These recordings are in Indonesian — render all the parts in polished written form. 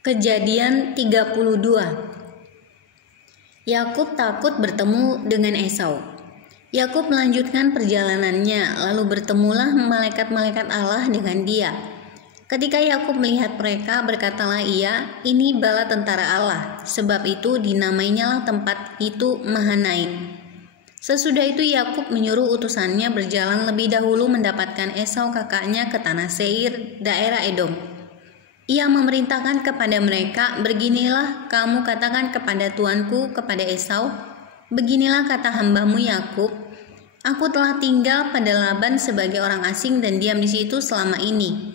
Kejadian 32. Yakub takut bertemu dengan Esau. Yakub melanjutkan perjalanannya, lalu bertemulah malaikat-malaikat Allah dengan dia. Ketika Yakub melihat mereka, berkatalah ia, "Ini bala tentara Allah." Sebab itu dinamainyalah tempat itu Mahanaim. Sesudah itu Yakub menyuruh utusannya berjalan lebih dahulu mendapatkan Esau kakaknya ke tanah Seir, daerah Edom. Ia memerintahkan kepada mereka, "Beginilah kamu katakan kepada tuanku, kepada Esau, beginilah kata hambamu Yakub, aku telah tinggal pada Laban sebagai orang asing dan diam di situ selama ini.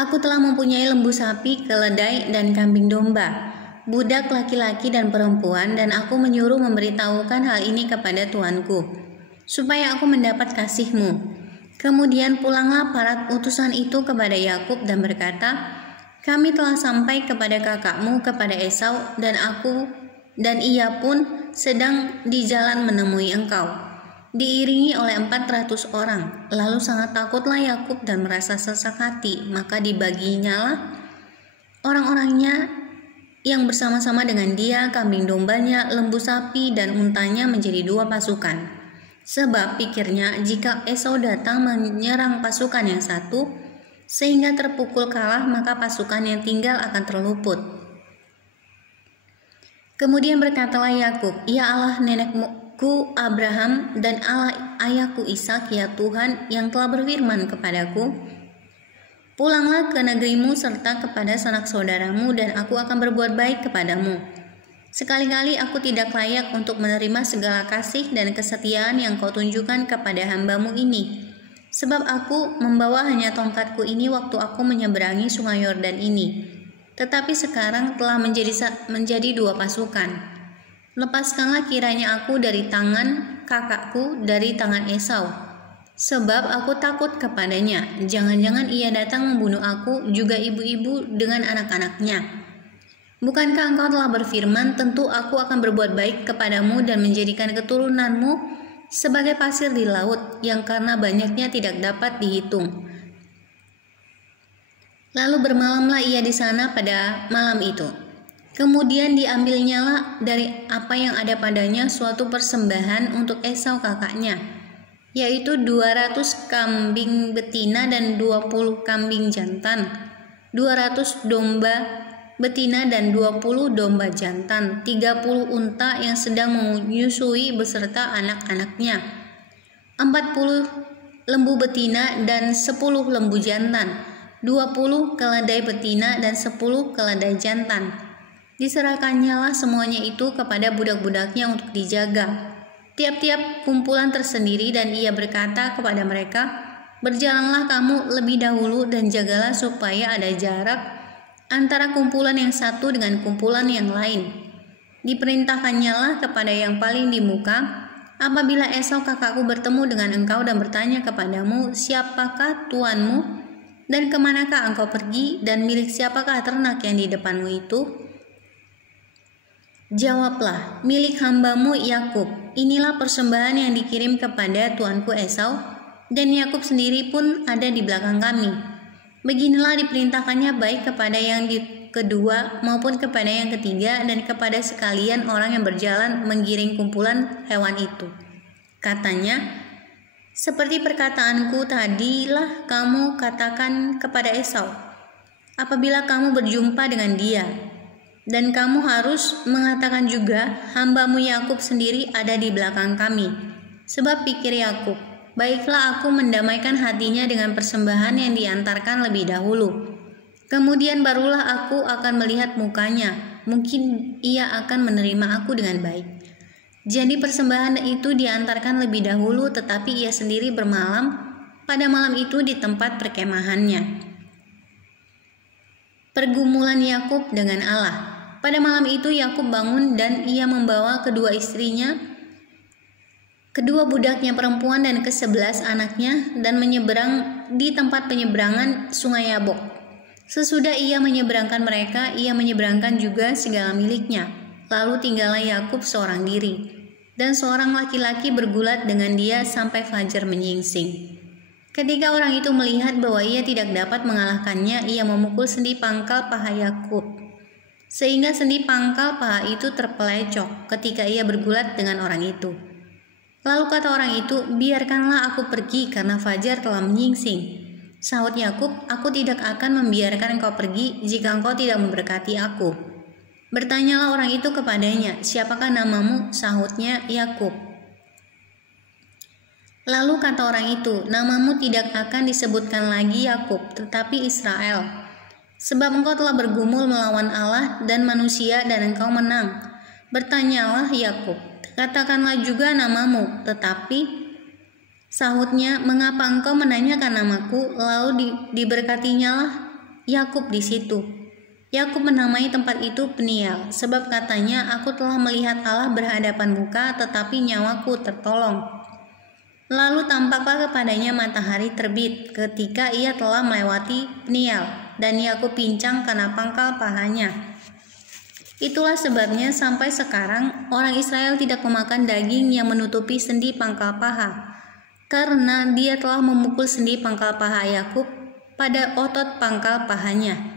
Aku telah mempunyai lembu sapi, keledai, dan kambing domba, budak laki-laki dan perempuan, dan aku menyuruh memberitahukan hal ini kepada tuanku, supaya aku mendapat kasihmu." Kemudian pulanglah para utusan itu kepada Yakub dan berkata, "Kami telah sampai kepada kakakmu, kepada Esau, dan ia pun sedang di jalan menemui engkau, diiringi oleh 400 orang. Lalu sangat takutlah Yakub dan merasa sesak hati, maka dibaginyalah orang-orangnya yang bersama-sama dengan dia, kambing dombanya, lembu sapi, dan untanya menjadi 2 pasukan. Sebab pikirnya, jika Esau datang menyerang pasukan yang satu, sehingga terpukul kalah, maka pasukan yang tinggal akan terluput. Kemudian berkatalah Yakub, "Ya Allah nenekku Abraham dan Allah ayahku Ishak, ya Tuhan yang telah berfirman kepadaku, pulanglah ke negerimu serta kepada sanak saudaramu, dan aku akan berbuat baik kepadamu. Sekali-kali aku tidak layak untuk menerima segala kasih dan kesetiaan yang kau tunjukkan kepada hambamu ini. Sebab aku membawa hanya tongkatku ini waktu aku menyeberangi sungai Yordan ini. Tetapi sekarang telah menjadi 2 pasukan. Lepaskanlah kiranya aku dari tangan kakakku, dari tangan Esau. Sebab aku takut kepadanya. Jangan-jangan ia datang membunuh aku, juga ibu-ibu dengan anak-anaknya. Bukankah engkau telah berfirman, tentu aku akan berbuat baik kepadamu dan menjadikan keturunanmu sebagai pasir di laut, yang karena banyaknya tidak dapat dihitung." Lalu bermalamlah ia di sana pada malam itu. Kemudian diambilnyalah dari apa yang ada padanya suatu persembahan untuk Esau kakaknya, yaitu 200 kambing betina dan 20 kambing jantan, 200 domba betina dan 20 domba jantan, 30 unta yang sedang menyusui beserta anak-anaknya, 40 lembu betina dan 10 lembu jantan, 20 keledai betina dan 10 keledai jantan. Diserahkannyalah semuanya itu kepada budak-budaknya untuk dijaga, tiap-tiap kumpulan tersendiri, dan ia berkata kepada mereka, "Berjalanlah kamu lebih dahulu dan jagalah supaya ada jarak antara kumpulan yang satu dengan kumpulan yang lain." Diperintahkannyalah kepada yang paling di muka, "Apabila Esau kakakku bertemu dengan engkau dan bertanya kepadamu, siapakah tuanmu dan kemanakah engkau pergi, dan milik siapakah ternak yang di depanmu itu? Jawablah, milik hambamu Yakub. Inilah persembahan yang dikirim kepada tuanku Esau, dan Yakub sendiri pun ada di belakang kami." Beginilah diperintahkannya baik kepada yang kedua maupun kepada yang ketiga, dan kepada sekalian orang yang berjalan menggiring kumpulan hewan itu. Katanya, "Seperti perkataanku tadilah kamu katakan kepada Esau, apabila kamu berjumpa dengan dia. Dan kamu harus mengatakan juga, hambamu Yakub sendiri ada di belakang kami." Sebab pikir Yakub, "Baiklah aku mendamaikan hatinya dengan persembahan yang diantarkan lebih dahulu. Kemudian barulah aku akan melihat mukanya. Mungkin ia akan menerima aku dengan baik." Jadi persembahan itu diantarkan lebih dahulu, tetapi ia sendiri bermalam pada malam itu di tempat perkemahannya. Pergumulan Yakub dengan Allah. Pada malam itu Yakub bangun dan ia membawa kedua istrinya, kedua budaknya perempuan dan ke-11 anaknya, dan menyeberang di tempat penyeberangan sungai Yabok. Sesudah ia menyeberangkan mereka, ia menyeberangkan juga segala miliknya. Lalu tinggallah Yakub seorang diri, dan seorang laki-laki bergulat dengan dia sampai fajar menyingsing. Ketika orang itu melihat bahwa ia tidak dapat mengalahkannya, ia memukul sendi pangkal paha Yakub, sehingga sendi pangkal paha itu terpelecok ketika ia bergulat dengan orang itu. Lalu kata orang itu, "Biarkanlah aku pergi karena fajar telah menyingsing." Sahut Yakub, "Aku tidak akan membiarkan engkau pergi jika engkau tidak memberkati aku." Bertanyalah orang itu kepadanya, "Siapakah namamu?" Sahutnya, "Yakub." Lalu kata orang itu, "Namamu tidak akan disebutkan lagi Yakub, tetapi Israel. Sebab engkau telah bergumul melawan Allah dan manusia dan engkau menang." Bertanyalah Yakub, "Katakanlah juga namamu." Tetapi sahutnya, "Mengapa engkau menanyakan namaku?" Lalu diberkatinyalah Yakub di situ. Yakub menamai tempat itu Peniel, sebab katanya, "Aku telah melihat Allah berhadapan muka, tetapi nyawaku tertolong." Lalu tampaklah kepadanya matahari terbit ketika ia telah melewati Peniel, dan Yakub pincang karena pangkal pahanya. Itulah sebabnya sampai sekarang orang Israel tidak memakan daging yang menutupi sendi pangkal paha, karena dia telah memukul sendi pangkal paha Yakub pada otot pangkal pahanya.